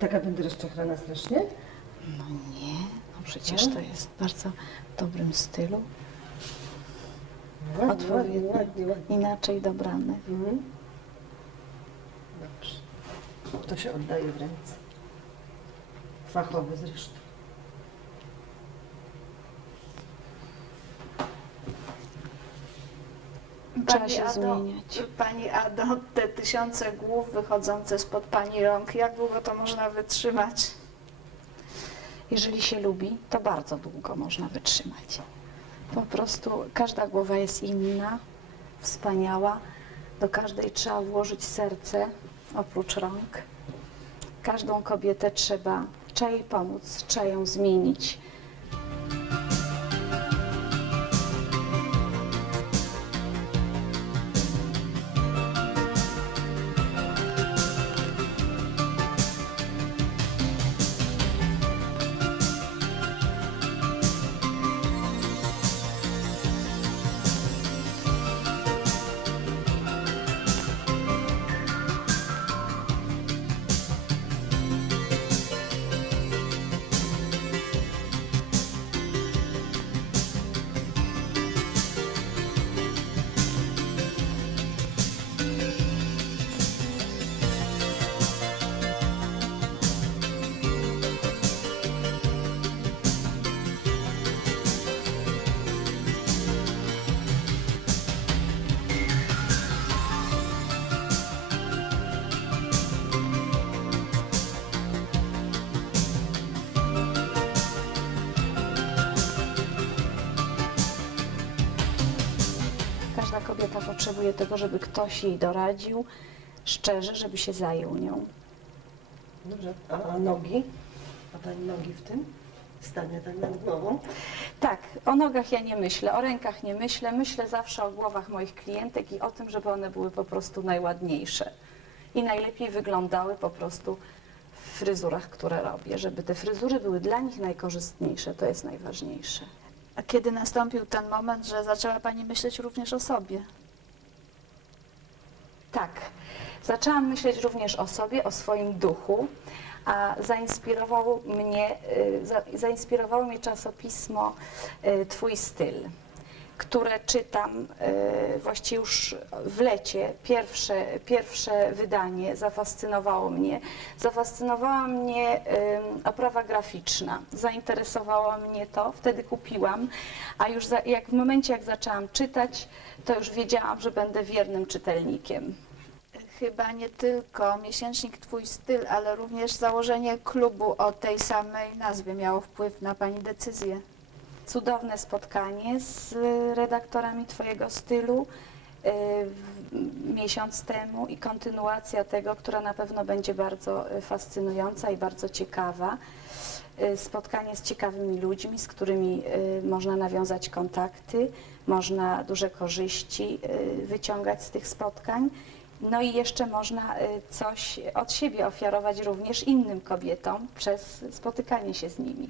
Taka będę rozczochrana strasznie? No nie, no przecież to jest w bardzo dobrym stylu, Ładnie, ładnie, odpowiednio, ładnie, ładnie. inaczej dobrany. Mhm. Dobrze. To się oddaje w ręce. Fachowe zresztą. Trzeba Pani się Ado, zmieniać. Pani Ado, te tysiące głów wychodzące spod Pani rąk, jak długo to można wytrzymać? Jeżeli się lubi, to bardzo długo można wytrzymać. Po prostu każda głowa jest inna, wspaniała. Do każdej trzeba włożyć serce, oprócz rąk. Każdą kobietę trzeba, trzeba jej pomóc, trzeba ją zmienić. Każda kobieta potrzebuje tego, żeby ktoś jej doradził szczerze, żeby się zajął nią. Dobrze. A, a nogi? A pani nogi w tym? Stanie tak nad głową? Tak, o nogach ja nie myślę, o rękach nie myślę. Myślę zawsze o głowach moich klientek i o tym, żeby one były po prostu najładniejsze i najlepiej wyglądały po prostu w fryzurach, które robię, żeby te fryzury były dla nich najkorzystniejsze, to jest najważniejsze. A kiedy nastąpił ten moment, że zaczęła Pani myśleć również o sobie? Tak, zaczęłam myśleć również o sobie, o swoim duchu, a zainspirowało mnie, y, za, zainspirowało mnie czasopismo y, Twój styl, które czytam y, właściwie już w lecie. Pierwsze, pierwsze wydanie zafascynowało mnie. Zafascynowała mnie oprawa graficzna. Zainteresowało mnie to, wtedy kupiłam, a już za, jak w momencie jak zaczęłam czytać, to już wiedziałam, że będę wiernym czytelnikiem. Chyba nie tylko miesięcznik Twój styl, ale również założenie klubu o tej samej nazwie miało wpływ na Pani decyzję. Cudowne spotkanie z redaktorami Twojego stylu y, miesiąc temu i kontynuacja tego, która na pewno będzie bardzo y, fascynująca i bardzo ciekawa. Y, Spotkanie z ciekawymi ludźmi, z którymi można nawiązać kontakty, można duże korzyści wyciągać z tych spotkań. No i jeszcze można coś od siebie ofiarować również innym kobietom przez spotykanie się z nimi.